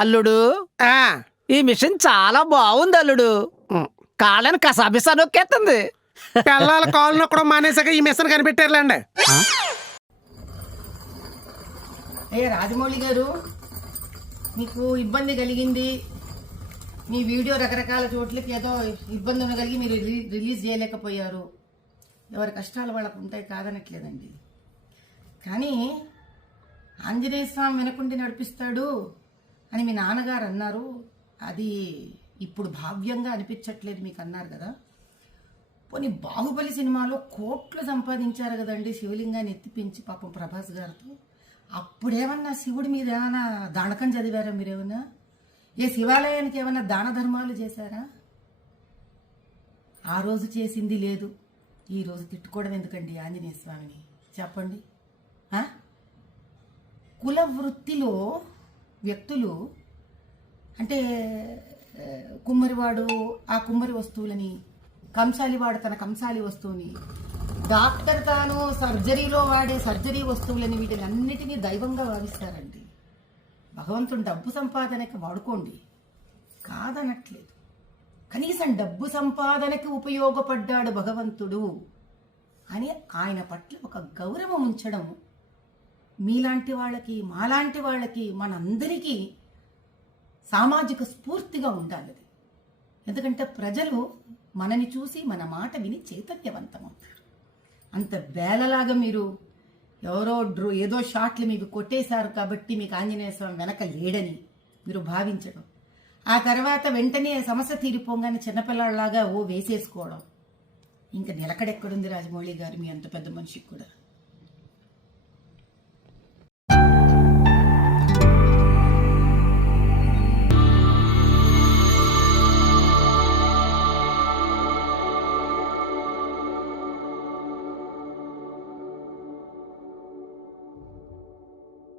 అల్లుడు ఈ మిషన్ చాలా బాగుంది అల్లుడు. కాళ్ళని కసాబిసా నొక్కేస్తుంది. పిల్లల కాళ్ళు నొక్కడం మానేసాక ఈ మిషన్ కనిపెట్టారులేండి. అయ్యా రాజమౌళి గారు, మీకు ఇబ్బంది కలిగింది, మీ వీడియో రకరకాల చోట్లకి ఏదో ఇబ్బంది ఉండగలిగి మీరు రిలీజ్ చేయలేకపోయారు. ఎవరి కష్టాలు వాళ్ళకు ఉంటాయి, కాదనట్లేదండి. కానీ ఆంజనేయ స్వామి వెనకుండి నడిపిస్తాడు అని మీ నాన్నగారు అన్నారు. అది ఇప్పుడు భావ్యంగా అనిపించట్లేదు మీకు అన్నారు కదా. పోనీ బాహుబలి సినిమాలో కోట్లు సంపాదించారు కదండి శివలింగాన్ని ఎత్తిపించి పాపం ప్రభాస్ గారితో. అప్పుడేమన్నా శివుడి మీద ఏమైనా దానకం చదివారా మీరేమన్నా? ఏ శివాలయానికి ఏమన్నా దాన ధర్మాలు చేశారా? ఆ రోజు చేసింది లేదు, ఈ రోజు తిట్టుకోవడం ఎందుకండి ఆంజనేయ స్వామిని చెప్పండి. కుల వృత్తిలో వ్యక్తులు అంటే కుమ్మరివాడు ఆ కుమ్మరి వస్తువులని, కంసాలివాడు తన కంసాలి వస్తువుని, డాక్టర్ తాను సర్జరీలో వాడే సర్జరీ వస్తువులని, వీటిని అన్నిటినీ దైవంగా భావిస్తారండి. భగవంతుడు డబ్బు సంపాదనకి వాడుకోండి, కాదనట్లేదు. కనీసం డబ్బు సంపాదనకి ఉపయోగపడ్డాడు భగవంతుడు అని ఆయన పట్ల ఒక గౌరవం ఉంచడం మీలాంటి వాళ్ళకి, మాలాంటి వాళ్ళకి, మనందరికీ సామాజిక స్ఫూర్తిగా ఉండాలి. ఎందుకంటే ప్రజలు మనని చూసి మన మాట విని చైతన్యవంతమవుతారు. అంత బేలలాగా మీరు ఎవరో ఏదో షాట్లు మీకు కొట్టేశారు కాబట్టి మీకు ఆంజనేయ స్వామి వెనక లేడని మీరు భావించడం, ఆ తర్వాత వెంటనే సమస్య తీరిపోగానే చిన్నపిల్లలాగా వేసేసుకోవడం, ఇంకా నిలకడెక్కడుంది రాజమౌళి గారు మీ అంత పెద్ద మనిషికి కూడా?